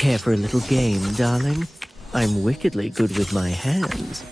Care for a little game, darling? I'm wickedly good with my hands.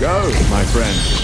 Go, my friend.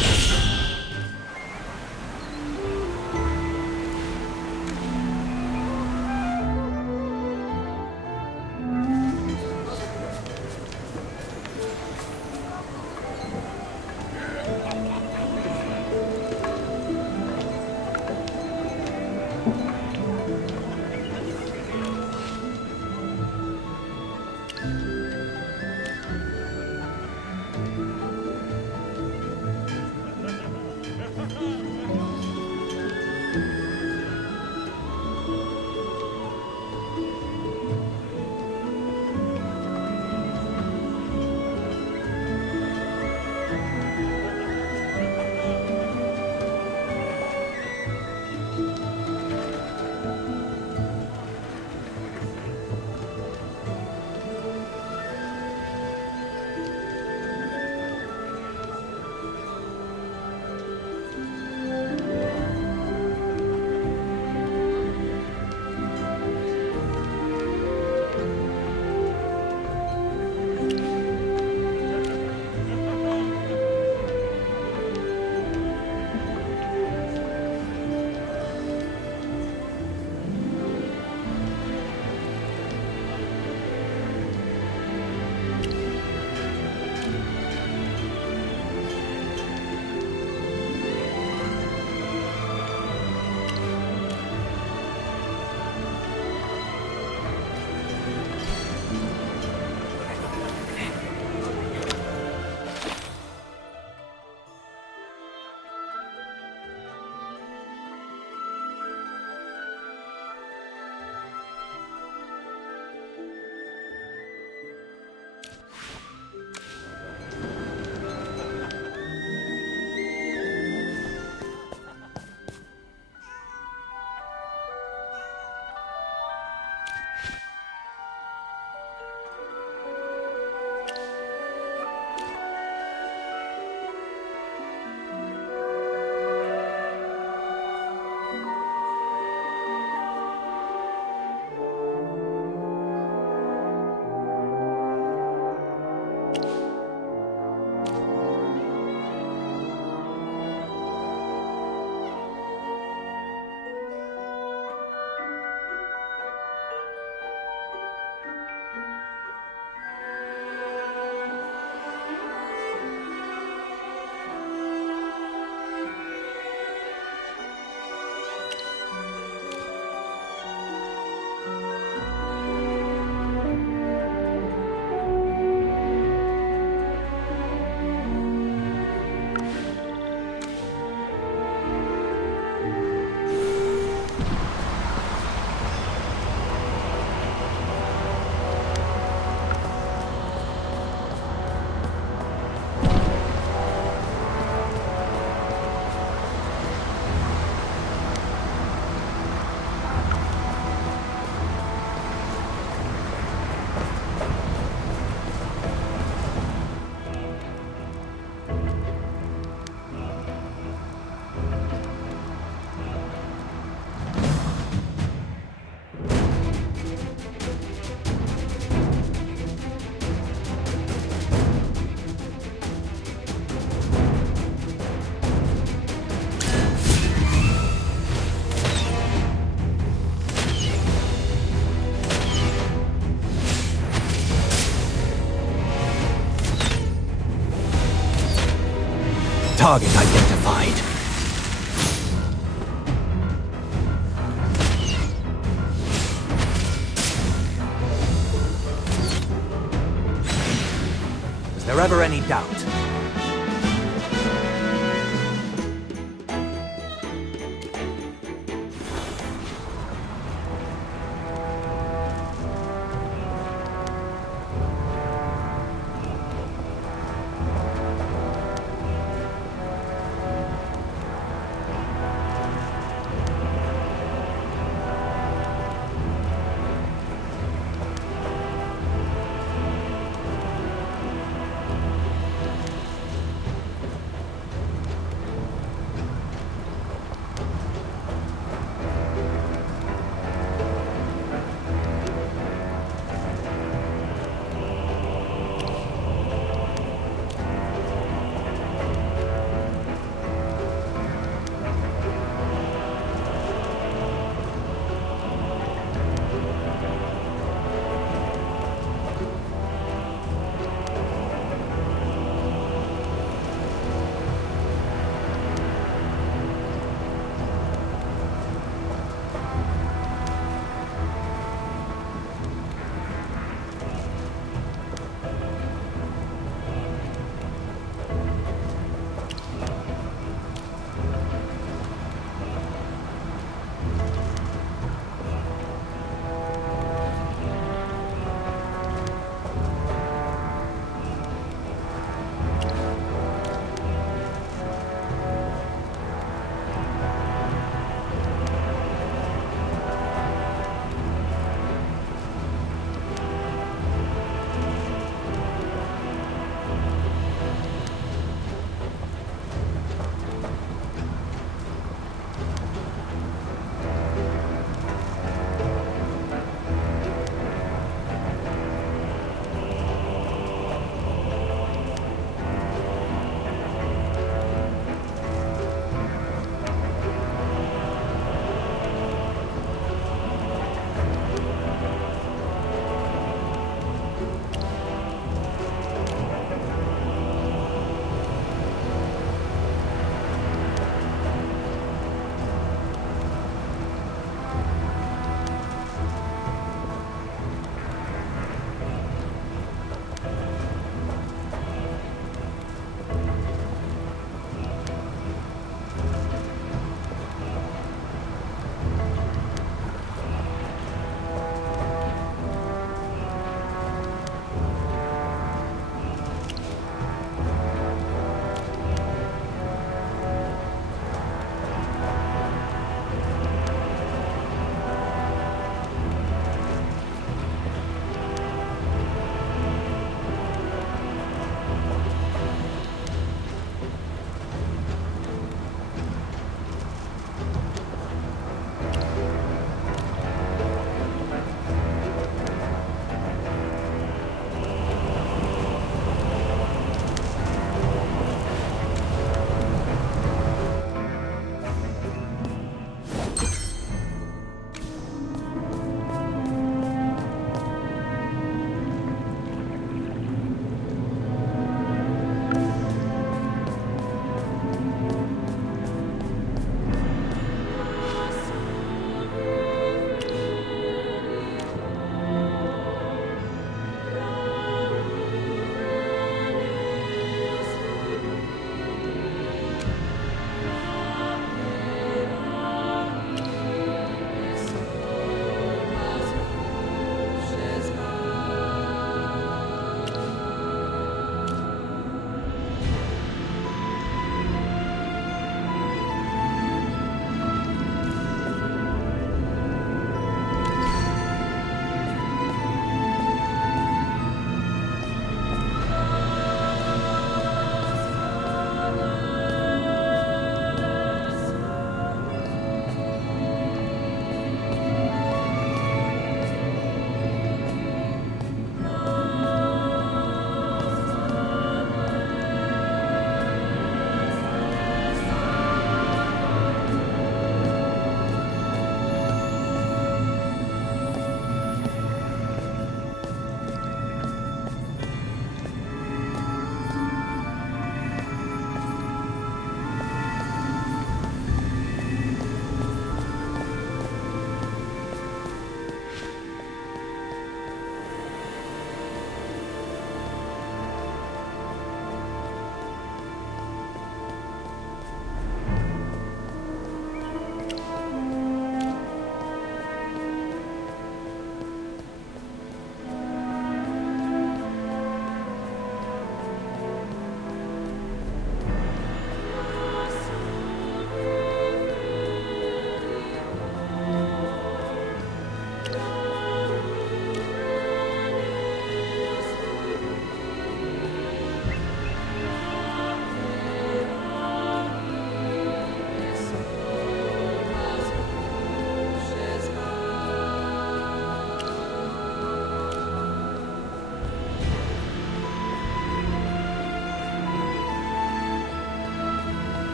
Target identified. Was there ever any doubt?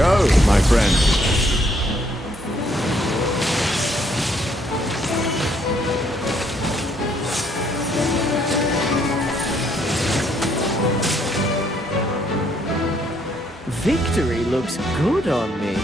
Go, my friend. Victory looks good on me.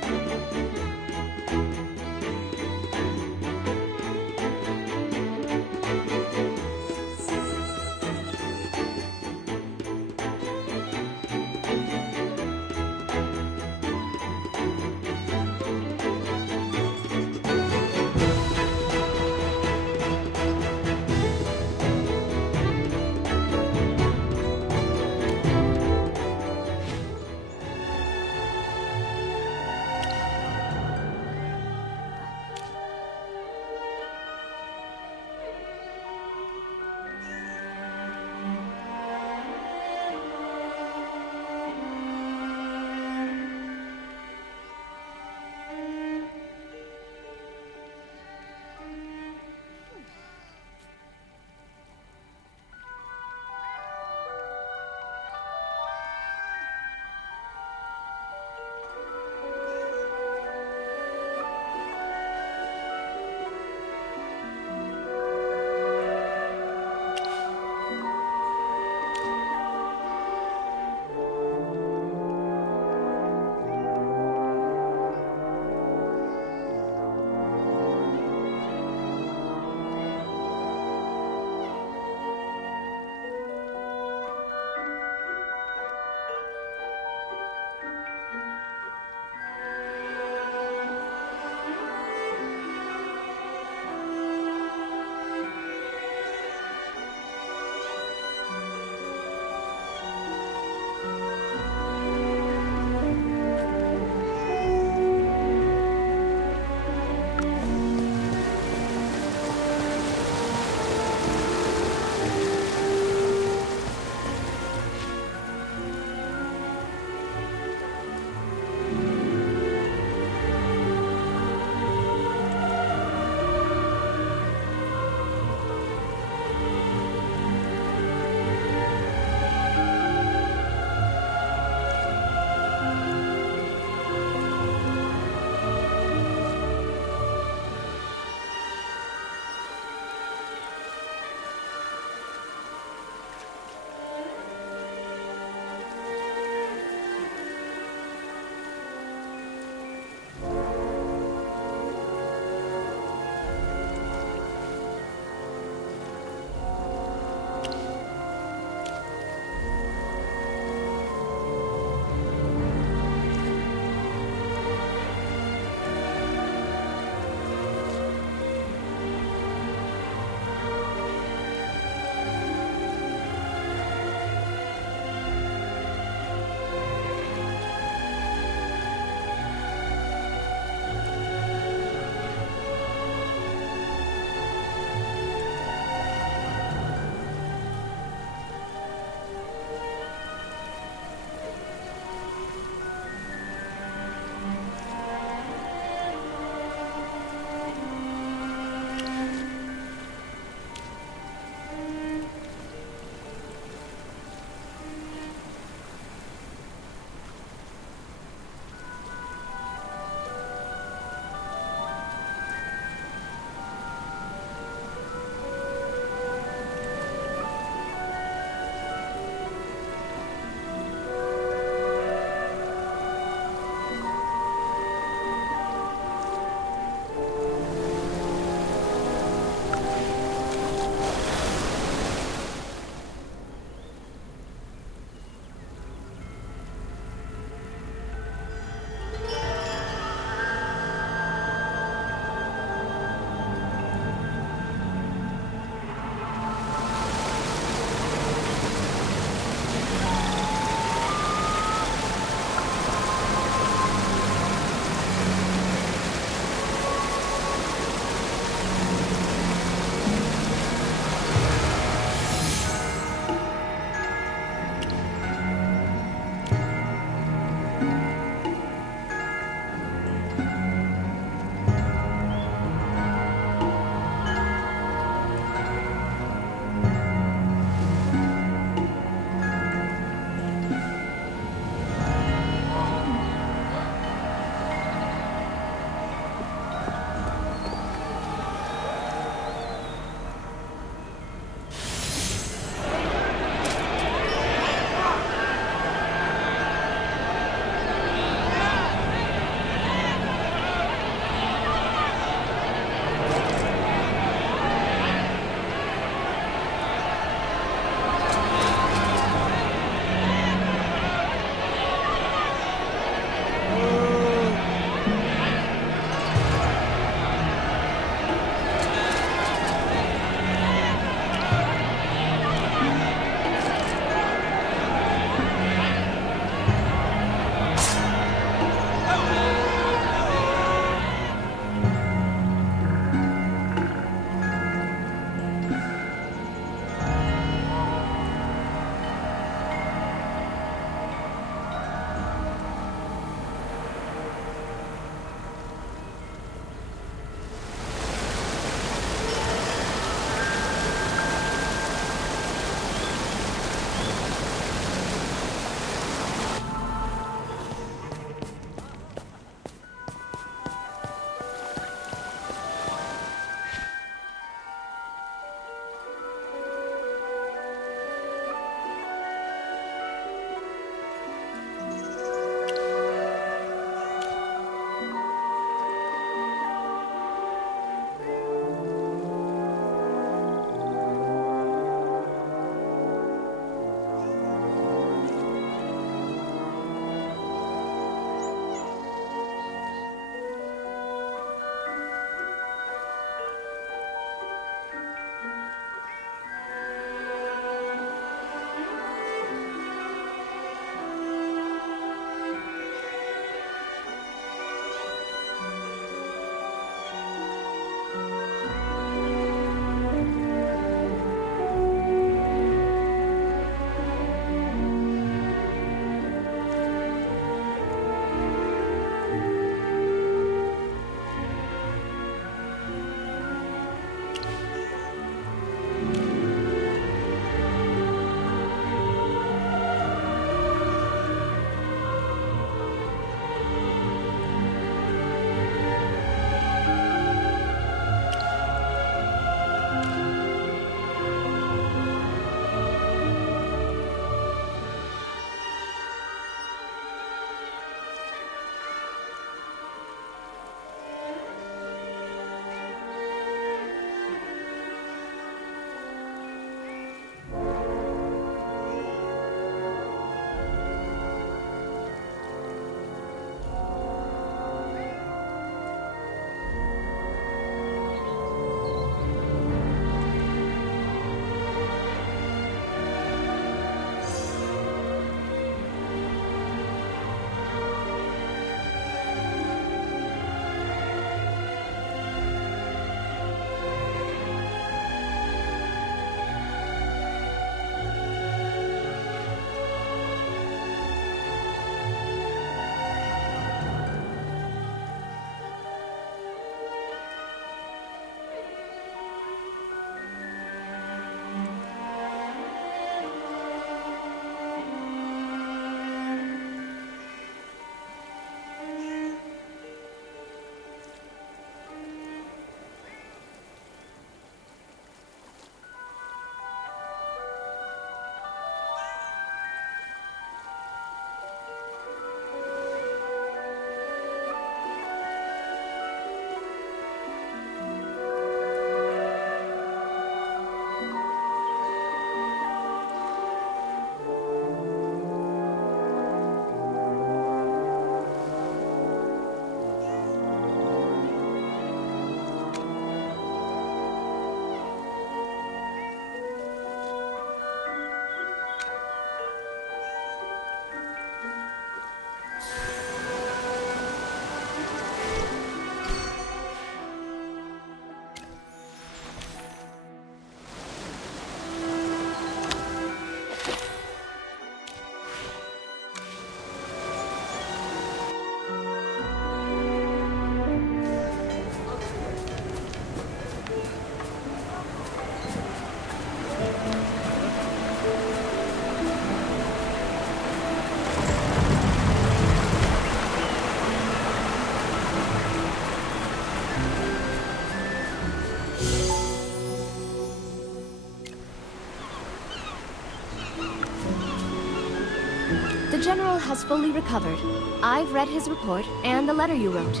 General has fully recovered. I've read his report and the letter you wrote.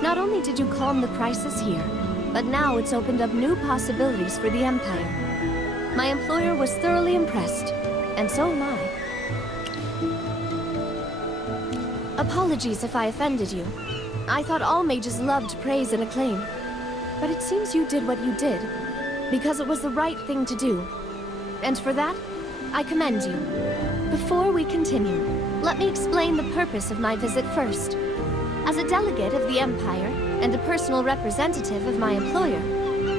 Not only did you calm the crisis here, but now it's opened up new possibilities for the Empire. My employer was thoroughly impressed, and so am I. Apologies if I offended you. I thought all mages loved praise and acclaim. But it seems you did what you did, because it was the right thing to do. And for that, I commend you. Before we continue, let me explain the purpose of my visit first. As a delegate of the Empire, and a personal representative of my employer,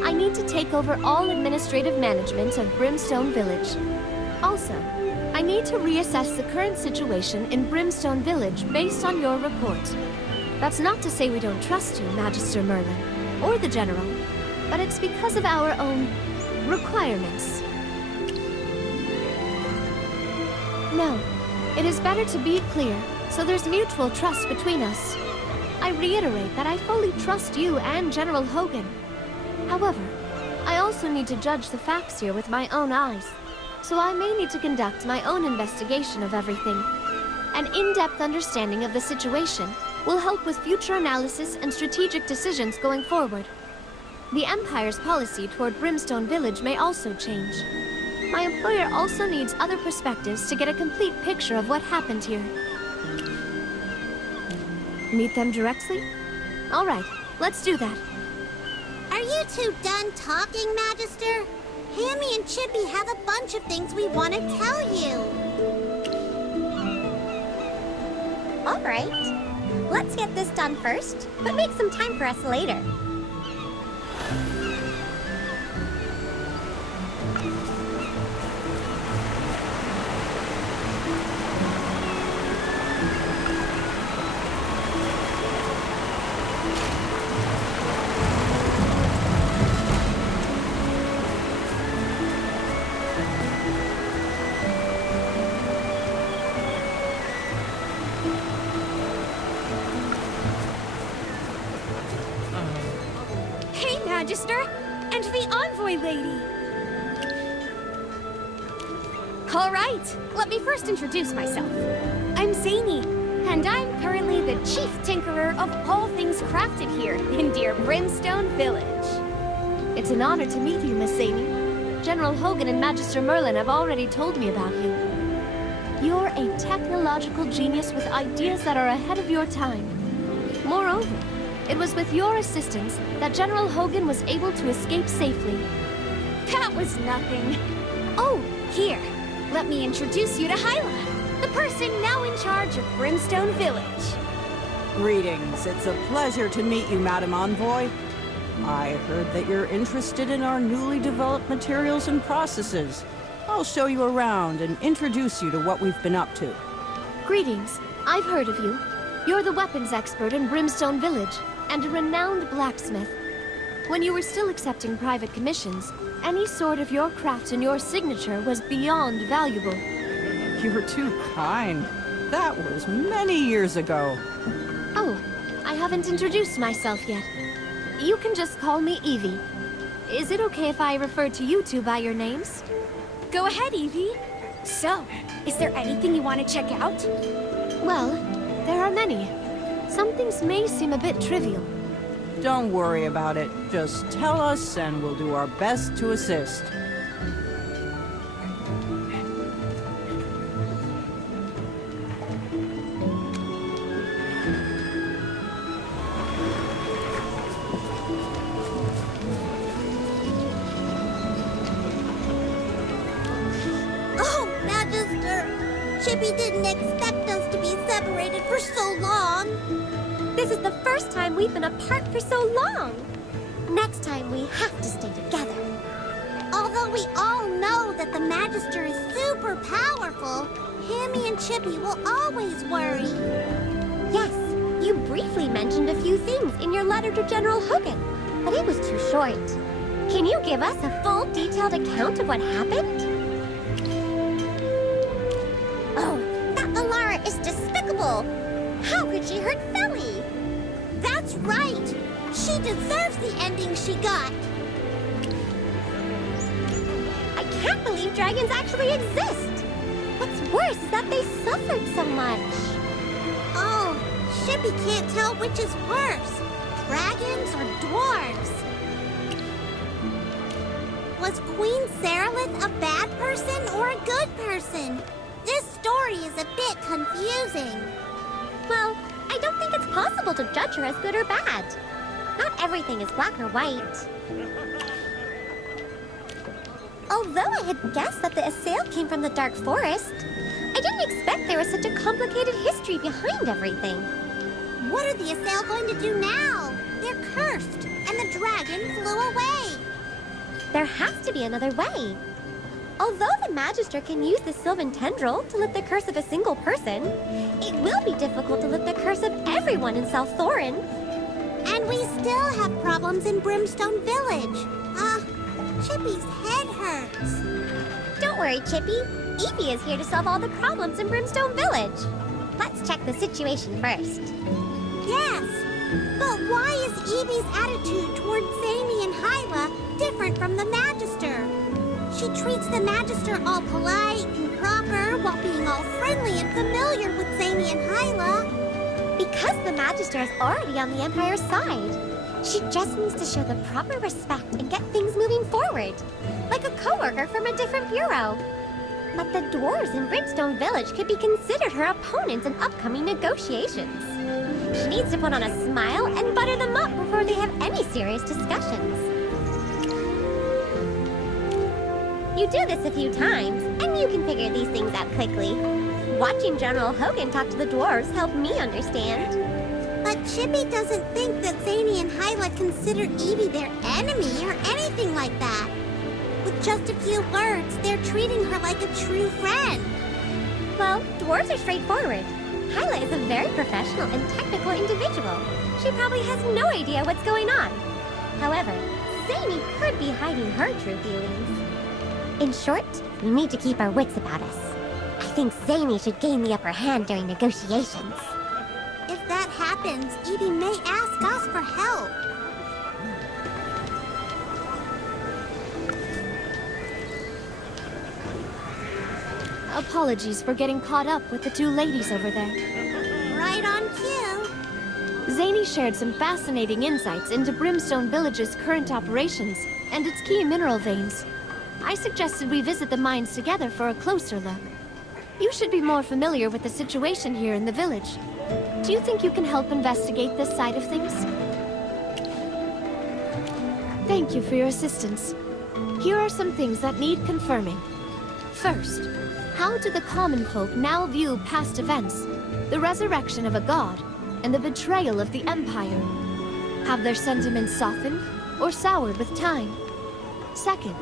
I need to take over all administrative management of Brimstone Village. Also, I need to reassess the current situation in Brimstone Village based on your report. That's not to say we don't trust you, Magister Merlin, or the General, but it's because of our own requirements. No, it is better to be clear, so there's mutual trust between us. I reiterate that I fully trust you and General Hogan. However, I also need to judge the facts here with my own eyes, so I may need to conduct my own investigation of everything. An in-depth understanding of the situation will help with future analysis and strategic decisions going forward. The Empire's policy toward Brimstone Village may also change. My employer also needs other perspectives to get a complete picture of what happened here. Meet them directly? All right, let's do that. Are you two done talking, Magister? Hammy and Chippy have a bunch of things we want to tell you. All right. Let's get this done first, but make some time for us later. Magister, and the Envoy Lady! All right, let me first introduce myself. I'm Zany, and I'm currently the Chief Tinkerer of all things crafted here in dear Brimstone Village. It's an honor to meet you, Miss Zany. General Hogan and Magister Merlin have already told me about you. You're a technological genius with ideas that are ahead of your time. Moreover, it was with your assistance that General Hogan was able to escape safely. That was nothing. Oh, here. Let me introduce you to Hyla, the person now in charge of Brimstone Village. Greetings. It's a pleasure to meet you, Madam Envoy. I heard that you're interested in our newly developed materials and processes. I'll show you around and introduce you to what we've been up to. Greetings. I've heard of you. You're the weapons expert in Brimstone Village, and a renowned blacksmith. When you were still accepting private commissions, any sword of your craft and your signature was beyond valuable. You're too kind. That was many years ago. Oh, I haven't introduced myself yet. You can just call me Evie. Is it okay if I refer to you two by your names? Go ahead, Evie. So, is there anything you want to check out? Well, there are many. Some things may seem a bit trivial. Don't worry about it. Just tell us and we'll do our best to assist. Oh, Magister! Chippy didn't expect us to be separated for so long. This is the first time we've been apart for so long. Next time we have to stay together. Although we all know that the Magister is super powerful, Hammy and Chippy will always worry. Yes, you briefly mentioned a few things in your letter to General Hogan, but it was too short. Can you give us a full, detailed account of what happened? Oh, that Alara is despicable! How could she hurt Felly? That's right! She deserves the ending she got! I can't believe dragons actually exist! What's worse is that they suffered so much. Oh, Chippy can't tell which is worse, dragons or dwarves. Was Queen Saralith a bad person or a good person? This story is a bit confusing. Well, I don't think it's possible to judge her as good or bad. Not everything is black or white. Although I had guessed that the Assail came from the Dark Forest, I didn't expect there was such a complicated history behind everything. What are the Assail going to do now? They're cursed, and the dragon flew away. There has to be another way. Although the Magister can use the Sylvan Tendril to lift the curse of a single person, it will be difficult to lift the curse of everyone in South Thorin. And we still have problems in Brimstone Village. Chippy's head hurts. Don't worry, Chippy. Evie is here to solve all the problems in Brimstone Village. Let's check the situation first. Yes, but why is Evie's attitude towards Zany and Hyla different from the Magister? She treats the Magister all polite and proper while being all friendly and familiar with Zany and Hyla. Because the Magister is already on the Empire's side. She just needs to show the proper respect and get things moving forward, like a coworker from a different bureau. But the dwarves in Brimstone Village could be considered her opponents in upcoming negotiations. She needs to put on a smile and butter them up before they have any serious discussions. You do this a few times, and you can figure these things out quickly. Watching General Hogan talk to the dwarves helped me understand. But Chippy doesn't think that Zany and Hyla consider Evie their enemy or anything like that. With just a few words, they're treating her like a true friend. Well, dwarves are straightforward. Hyla is a very professional and technical individual. She probably has no idea what's going on. However, Zany could be hiding her true feelings. In short, we need to keep our wits about us. I think Zany should gain the upper hand during negotiations. If that happens, Evie may ask us for help. Apologies for getting caught up with the two ladies over there. Right on cue. Zany shared some fascinating insights into Brimstone Village's current operations and its key mineral veins. I suggested we visit the mines together for a closer look. You should be more familiar with the situation here in the village. Do you think you can help investigate this side of things? Thank you for your assistance. Here are some things that need confirming. First, how do the common folk now view past events, the resurrection of a god, and the betrayal of the Empire? Have their sentiments softened or soured with time? Second,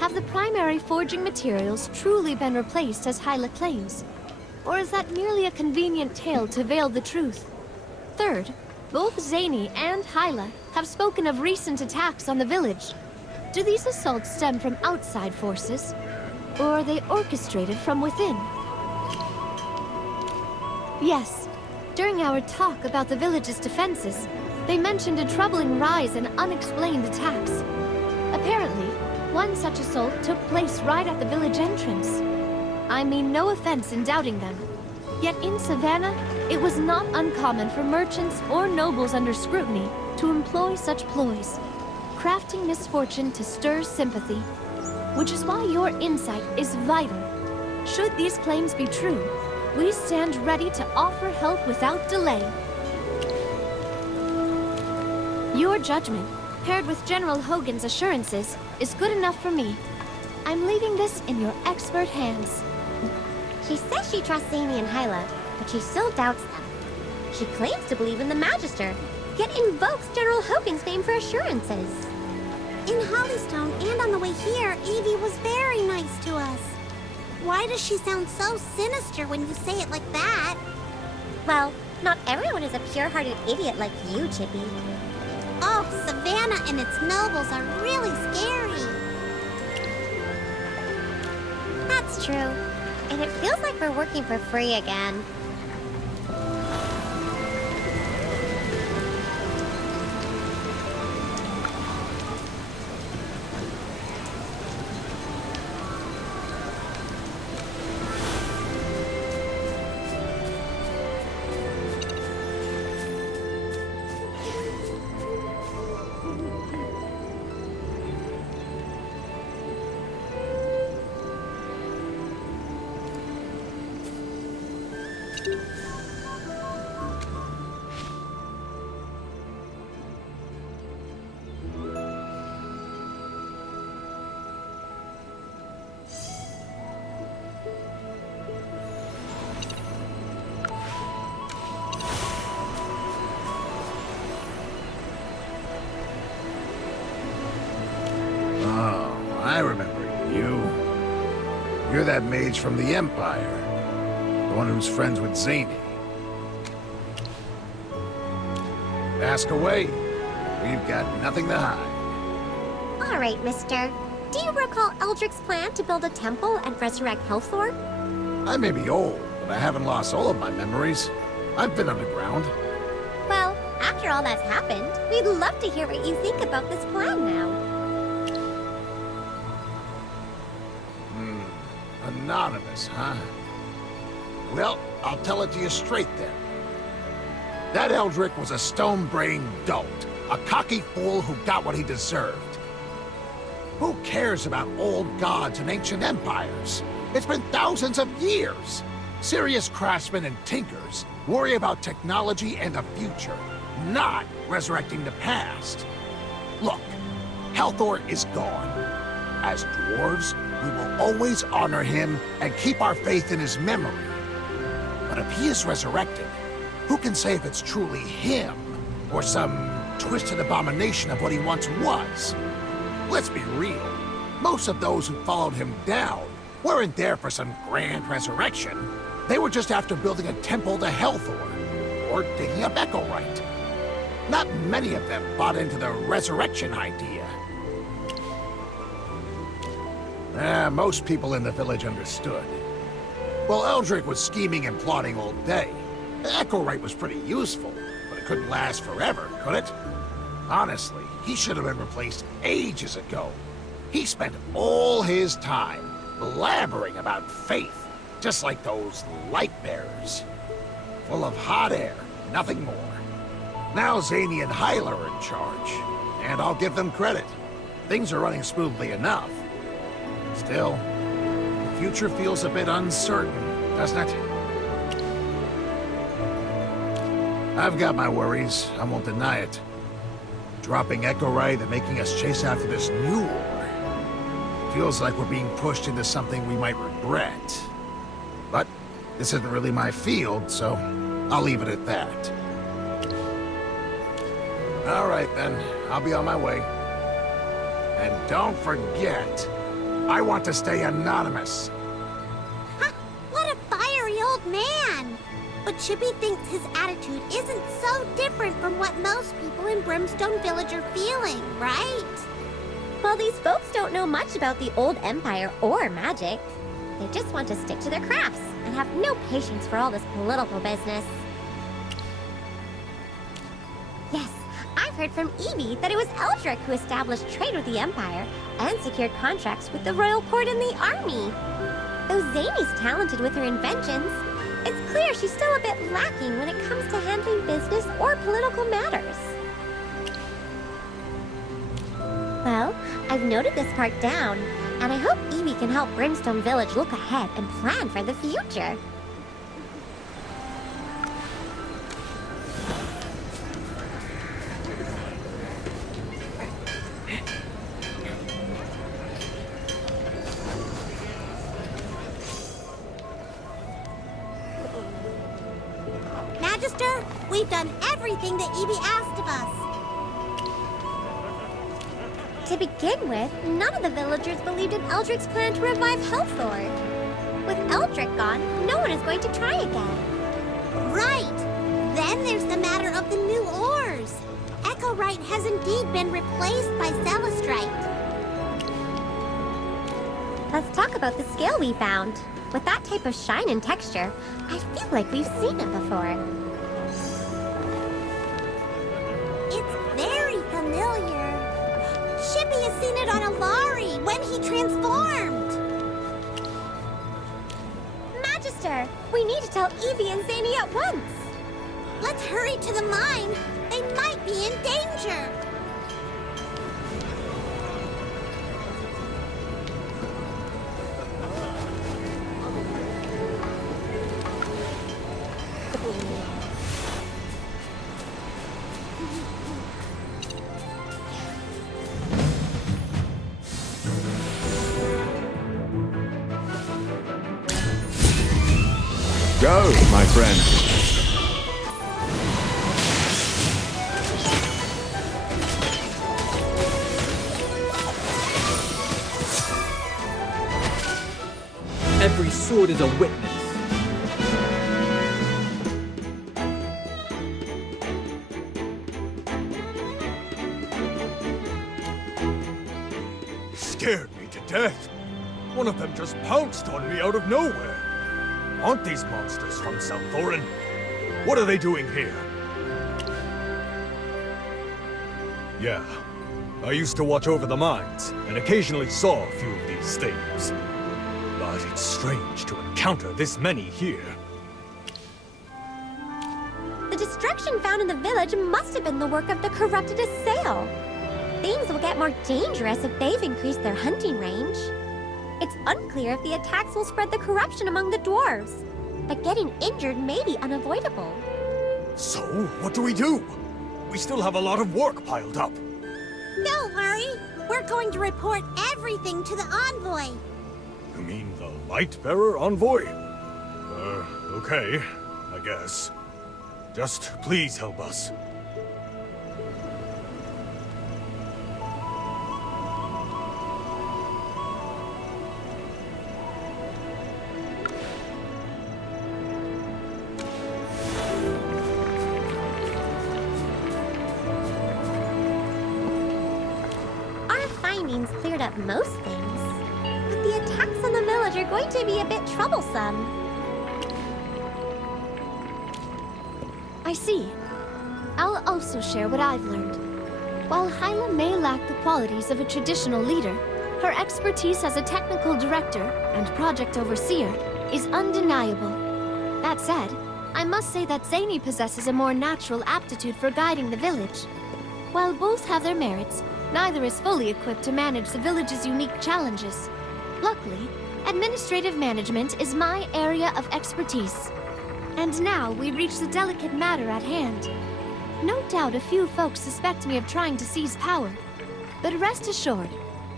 have the primary forging materials truly been replaced as Hyla claims? Or is that merely a convenient tale to veil the truth? Third, both Zany and Hyla have spoken of recent attacks on the village. Do these assaults stem from outside forces? Or are they orchestrated from within? Yes, during our talk about the village's defenses, they mentioned a troubling rise in unexplained attacks. Apparently, one such assault took place right at the village entrance. I mean no offense in doubting them. Yet in Savannah, it was not uncommon for merchants or nobles under scrutiny to employ such ploys, crafting misfortune to stir sympathy. Which is why your insight is vital. Should these claims be true, we stand ready to offer help without delay. Your judgment, paired with General Hogan's assurances, is good enough for me. I'm leaving this in your expert hands. She says she trusts Zany and Hyla, but she still doubts them. She claims to believe in the Magister, yet invokes General Hogan's name for assurances. In Hollystone and on the way here, Evie was very nice to us. Why does she sound so sinister when you say it like that? Well, not everyone is a pure-hearted idiot like you, Chippy. Oh, Savannah and its nobles are really scary. That's true. And it feels like we're working for free again. that mage from the Empire. The one who's friends with Zany. Ask away. We've got nothing to hide. All right, mister. Do you recall Eldric's plan to build a temple and resurrect Helthor? I may be old, but I haven't lost all of my memories. I've been underground. Well, after all that's happened, we'd love to hear what you think about this plan now. Anonymous, huh? Well, I'll tell it to you straight then. That Eldric was a stone-brained dolt. A cocky fool who got what he deserved. Who cares about old gods and ancient empires? It's been thousands of years. Serious craftsmen and tinkers worry about technology and the future, not resurrecting the past. Look, Helthor is gone. As dwarves, we will always honor him and keep our faith in his memory. But if he is resurrected, who can say if it's truly him, or some twisted abomination of what he once was? Let's be real. Most of those who followed him down weren't there for some grand resurrection. They were just after building a temple to Helthor, or digging up Echowright. Not many of them bought into the resurrection idea. Most people in the village understood. Well, Eldric was scheming and plotting all day. Echowright was pretty useful, but it couldn't last forever, could it? Honestly, he should have been replaced ages ago. He spent all his time blabbering about faith, just like those light bearers. Full of hot air, nothing more. Now Zany and Hyla are in charge, and I'll give them credit. Things are running smoothly enough. Still, the future feels a bit uncertain, doesn't it? I've got my worries, I won't deny it. Dropping Echowright and making us chase after this new war. Feels like we're being pushed into something we might regret. But this isn't really my field, so I'll leave it at that. All right then, I'll be on my way. And don't forget, I want to stay anonymous. What a fiery old man! But Chippy thinks his attitude isn't so different from what most people in Brimstone Village are feeling, right? Well, these folks don't know much about the old empire or magic. They just want to stick to their crafts and have no patience for all this political business. Yes, I've heard from Evie that it was Eldric who established trade with the empire and secured contracts with the royal court and the army. Though Zany's talented with her inventions, it's clear she's still a bit lacking when it comes to handling business or political matters. Well, I've noted this part down, and I hope Evie can help Brimstone Village look ahead and plan for the future. Magister, we've done everything that Evie asked of us. To begin with, none of the villagers believed in Eldric's plan to revive Helthor. With Eldric gone, no one is going to try again. Right! Then there's the matter of the new ores. Echowright has indeed been replaced by Cellestrite. Let's talk about the scale we found. With that type of shine and texture, I feel like we've seen it before. It's very familiar. Chippy has seen it on Alari when he transformed. Magister, we need to tell Evie and Zany at once. Let's hurry to the mine. They might be in danger. Go, my friend. sword as a witness. Scared me to death. One of them just pounced on me out of nowhere. Aren't these monsters from South Thorin? What are they doing here? Yeah, I used to watch over the mines, and occasionally saw a few of these things. But it's strange to encounter this many here. The destruction found in the village must have been the work of the corrupted Assail. Things will get more dangerous if they've increased their hunting range. It's unclear if the attacks will spread the corruption among the dwarves, but getting injured may be unavoidable. So, what do? We still have a lot of work piled up. Don't worry. We're going to report everything to the envoy. You mean the Light-Bearer Envoy? Okay, I guess. Just please help us. Our findings cleared up most things, but the attacks on the village are going to be a bit troublesome. I see. I'll also share what I've learned. While Hyla may lack the qualities of a traditional leader, her expertise as a technical director and project overseer is undeniable. That said, I must say that Zany possesses a more natural aptitude for guiding the village. While both have their merits, neither is fully equipped to manage the village's unique challenges. Luckily, administrative management is my area of expertise. And now we reach the delicate matter at hand. No doubt a few folks suspect me of trying to seize power. But rest assured,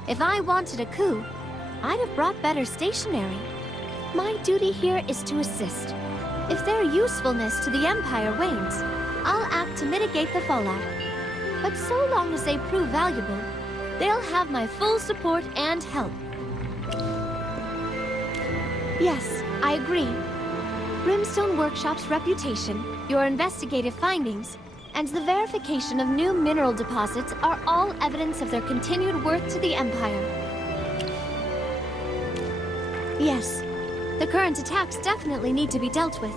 if I wanted a coup, I'd have brought better stationery. My duty here is to assist. If their usefulness to the Empire wanes, I'll act to mitigate the fallout. But so long as they prove valuable, they'll have my full support and help. Yes, I agree. Brimstone Workshop's reputation, your investigative findings, and the verification of new mineral deposits are all evidence of their continued worth to the Empire. Yes, the current attacks definitely need to be dealt with.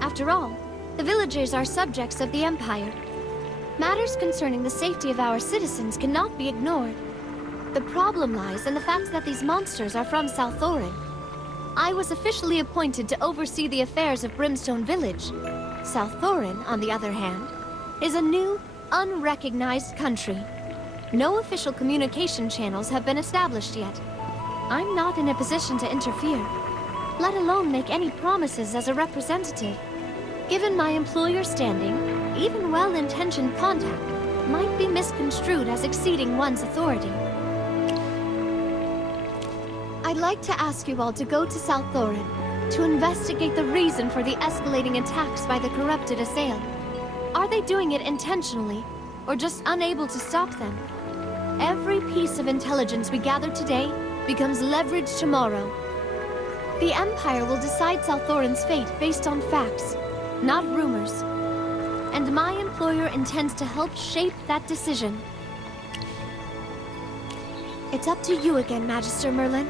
After all, the villagers are subjects of the Empire. Matters concerning the safety of our citizens cannot be ignored. The problem lies in the fact that these monsters are from South Thorin. I was officially appointed to oversee the affairs of Brimstone Village. South Thorin, on the other hand, is a new, unrecognized country. No official communication channels have been established yet. I'm not in a position to interfere, let alone make any promises as a representative. Given my employer's standing, even well-intentioned contact might be misconstrued as exceeding one's authority. I'd like to ask you all to go to South Thorin to investigate the reason for the escalating attacks by the corrupted Assail. Are they doing it intentionally, or just unable to stop them? Every piece of intelligence we gather today becomes leverage tomorrow. The Empire will decide South Thorin's fate based on facts, not rumors. And my employer intends to help shape that decision. It's up to you again, Magister Merlin.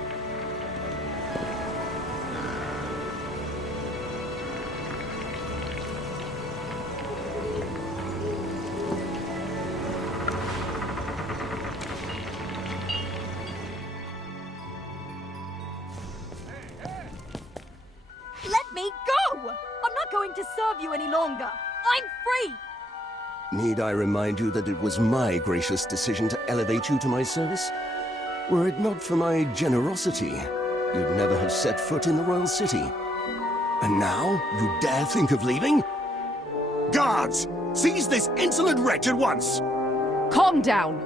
Let me go! I'm not going to serve you any longer. I'm free! Need I remind you that it was my gracious decision to elevate you to my service? Were it not for my generosity, you'd never have set foot in the royal city. And now, you dare think of leaving? Guards! Seize this insolent wretch at once! Calm down,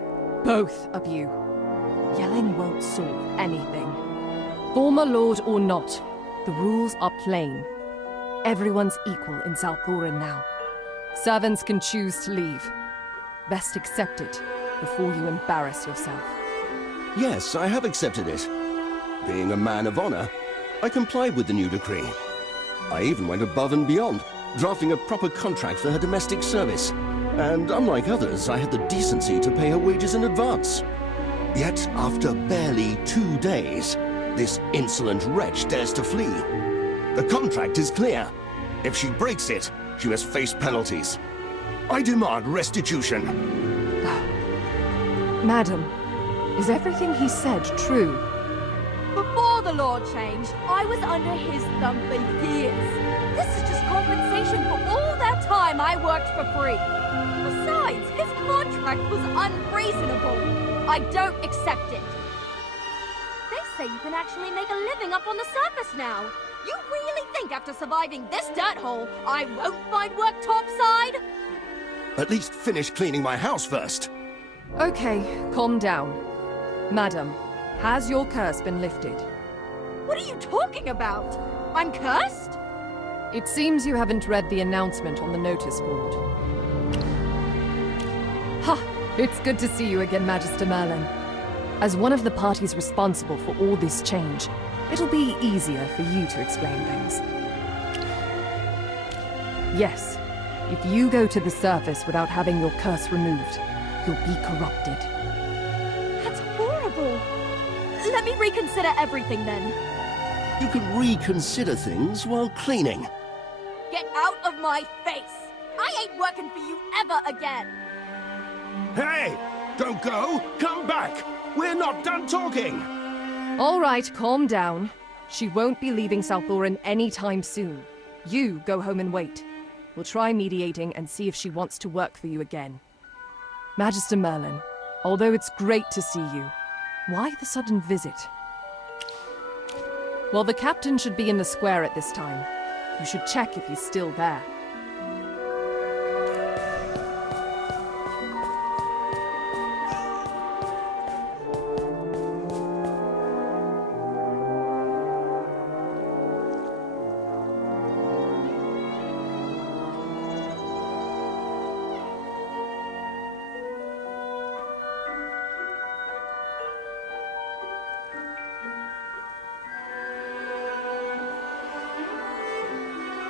both of you. Yelling won't solve anything. Former lord or not, the rules are plain. Everyone's equal in South Thorin now. Servants can choose to leave. Best accept it before you embarrass yourself. Yes, I have accepted it. Being a man of honor, I complied with the new decree. I even went above and beyond, drafting a proper contract for her domestic service. And unlike others, I had the decency to pay her wages in advance. Yet, after barely 2 days, this insolent wretch dares to flee. The contract is clear. If she breaks it, she must face penalties. I demand restitution. Madam, is everything he said true? Before the law changed, I was under his thumb for years. This is just compensation for all that time I worked for free. Besides, his contract was unreasonable. I don't accept it. They say you can actually make a living up on the surface now. You really think after surviving this dirt hole, I won't find work topside? At least finish cleaning my house first. Okay, calm down. Madam, has your curse been lifted? What are you talking about? I'm cursed? It seems you haven't read the announcement on the notice board. Ha! It's good to see you again, Magister Merlin. As one of the parties responsible for all this change, it'll be easier for you to explain things. Yes, if you go to the surface without having your curse removed, you'll be corrupted. That's horrible. Let me reconsider everything then. You can reconsider things while cleaning. Get out of my face! I ain't working for you ever again! Hey! Don't go! Come back! We're not done talking! All right, calm down. She won't be leaving South Lauren anytime soon. You go home and wait. We'll try mediating and see if she wants to work for you again. Magister Merlin, although it's great to see you, why the sudden visit? Well, the captain should be in the square at this time. You should check if he's still there.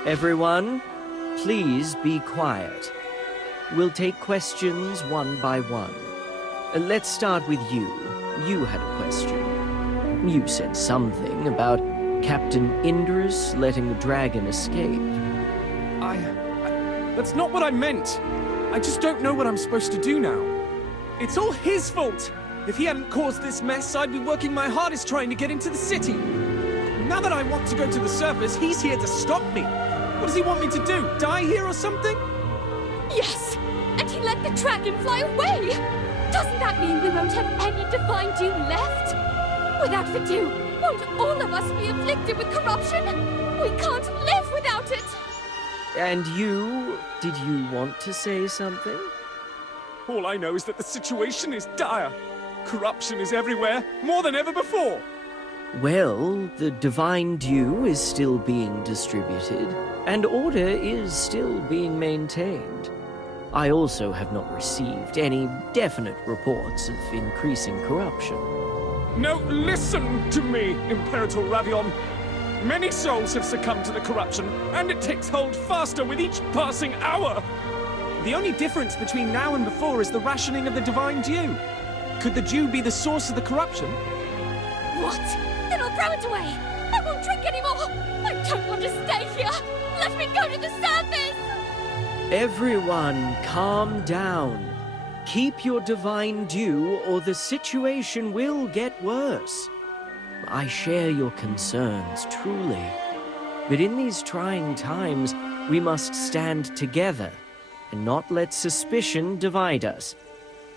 Everyone, please be quiet. We'll take questions one by one. Let's start with you. You had a question. You said something about Captain Indris letting the dragon escape. That's not what I meant. I just don't know what I'm supposed to do now. It's all his fault. If he hadn't caused this mess, I'd be working my hardest trying to get into the city. Now that I want to go to the surface, he's here to stop me. What does he want me to do? Die here or something? Yes! And he let the dragon fly away! Doesn't that mean we won't have any divine dew left? Without the dew, won't all of us be afflicted with corruption? We can't live without it! And you? Did you want to say something? All I know is that the situation is dire. Corruption is everywhere, more than ever before. Well, the divine dew is still being distributed, and order is still being maintained. I also have not received any definite reports of increasing corruption. No, listen to me, Imperator Ravion. Many souls have succumbed to the corruption, and it takes hold faster with each passing hour. The only difference between now and before is the rationing of the divine dew. Could the dew be the source of the corruption? What? Then I'll throw it away! I won't drink anymore! I don't want to stay here! Let me go to the surface! Everyone, calm down. Keep your divine dew, or the situation will get worse. I share your concerns, truly. But in these trying times, we must stand together and not let suspicion divide us.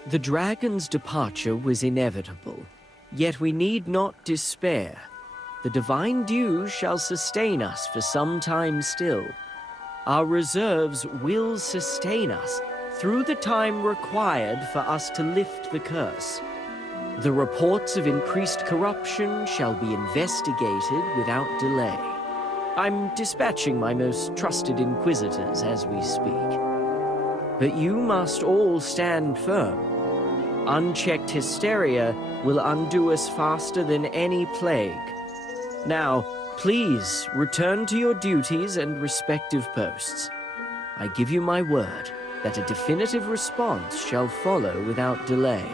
The dragon's departure was inevitable, yet we need not despair. The divine dew shall sustain us for some time still. Our reserves will sustain us through the time required for us to lift the curse. The reports of increased corruption shall be investigated without delay. I'm dispatching my most trusted inquisitors as we speak. But you must all stand firm. Unchecked hysteria will undo us faster than any plague. Now, Please return to your duties and respective posts. I give you my word that a definitive response shall follow without delay.